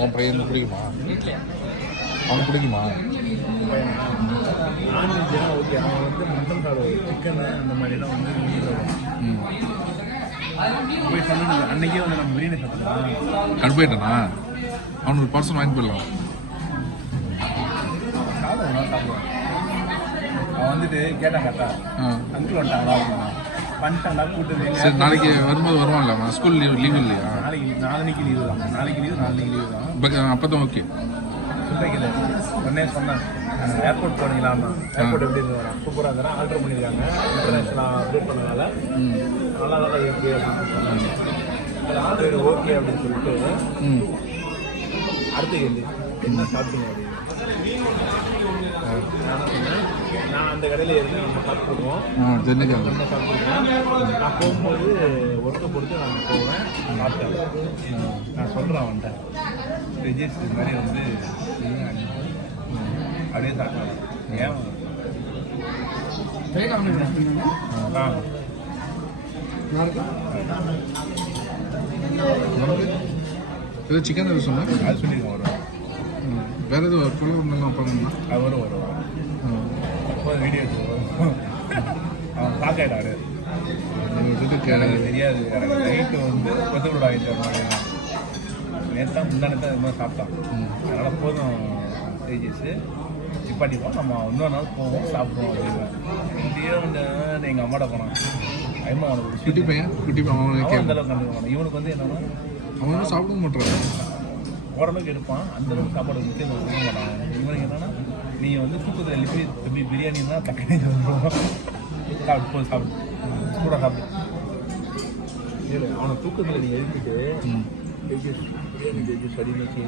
உன் பையன் பிடிக்குமா? அவனுக்கு பிடிக்குமா? நான்வெஜ்லாம் ஓகே. அவன் வந்து மட்டன் சாப்பிடுவான், சிக்கனு அந்த மாதிரிலாம் வந்து போய் சொன்ன அன்னைக்கே வந்து நம்ம பிரியாணி சாப்பிடலாம். கடுப்பாயிட்டானா? அவனுக்கு ஒரு பார்சல் வாங்கி போயிடலாம். சாப்பிடுவான். அவன் வந்துட்டு கேட்டான் கரெக்டா, அங்கிள் வந்துட்டாங்களா அப்படின்னா பண்ணிட்டாங்களா கூட்டு. சரி, நாளைக்கு வரும்போது வருவான்ல, ஸ்கூல் லீவ் இல்லையா? நாளைக்கு லீவு தான். நாளைக்கு லீவு தான். அப்போ தான் ஓகே. சுத்தகில உடனே சொன்னேன், ஏர்போர்ட் போனீங்களான்னா. ஏர்போர்ட் எப்படி இருந்தாங்க? சூப்பராக இருந்தாலும் ஆல்ட்ரு பண்ணியிருக்காங்க. இன்டர்நேஷனல் அப்டேட் பண்ணனால நல்லா தான் இருக்குது அப்படின்னு சொன்னாங்க. ஆர்டர் ஓகே அப்படின்னு சொல்லிட்டு அடுத்த கேள்வி என்ன சாப்பிட்டீங்க அப்படின்னு. நான் அந்த கடையில் இருந்து நம்ம சாப்பிட்ருக்கோம். நம்ம சாப்பிட்ருக்கோம். நான் போகும்போது ஒர்க்கை பொறுத்து நான் போவேன். சாப்பிட்டேன். நான் சொல்கிறேன் அவன்கிட்ட வெஜ்ஜஸ் இது மாதிரி வந்து அப்படியே சாப்பிட்டேன். ஏன் ஏதோ சிக்கன் எதுவும் சொன்னேன், அது சொல்லியிருக்கேன். வருவான். வேறு எதுவும் பொருள் பண்ணணும்னா அது வருவான். அப்போ வீடியோ எடுத்து அவன் பார்க்காயிட்டாரு. எனக்கு தெரியாது. எனக்கு நைட்டு வந்து கொத்தக்கூட ஆகிட்டு நேற்று முந்தானத்தை அது மாதிரி சாப்பிட்டான். அதனால் போதும் ஸ்டேஜஸ்ஸு நிப்பாட்டிப்போம், நம்ம இன்னொரு நாள் போவோம் சாப்பிடுவோம் அப்படின்னு. இந்தியே வந்து எங்கள் அம்மாட்ட போனான். ஐமா அவனுக்கு குட்டி பையன் அவன் அந்தளவுக்கு கண்டுக்க மாட்டான். இவனுக்கு வந்து என்னன்னா அவனும் சாப்பிட மாட்டான். ஓரளவுக்கு எடுப்பான், அந்தளவுக்கு சாப்பாடு முக்கியம் கொடுக்க மாட்டான். இவனுக்கு என்னன்னா நீ வந்து தூக்கத்தில் எழுப்பி எப்படி பிரியாணின்னா தக்கனே சொல்லுவோம். சாப்பிட்டு போய் சாப்பிடு, கூட சாப்பிடு. அவனை தூக்கத்தில் நீ எழுப்பிட்டு பிரியாணி செஞ்சு சரின்னு வச்சு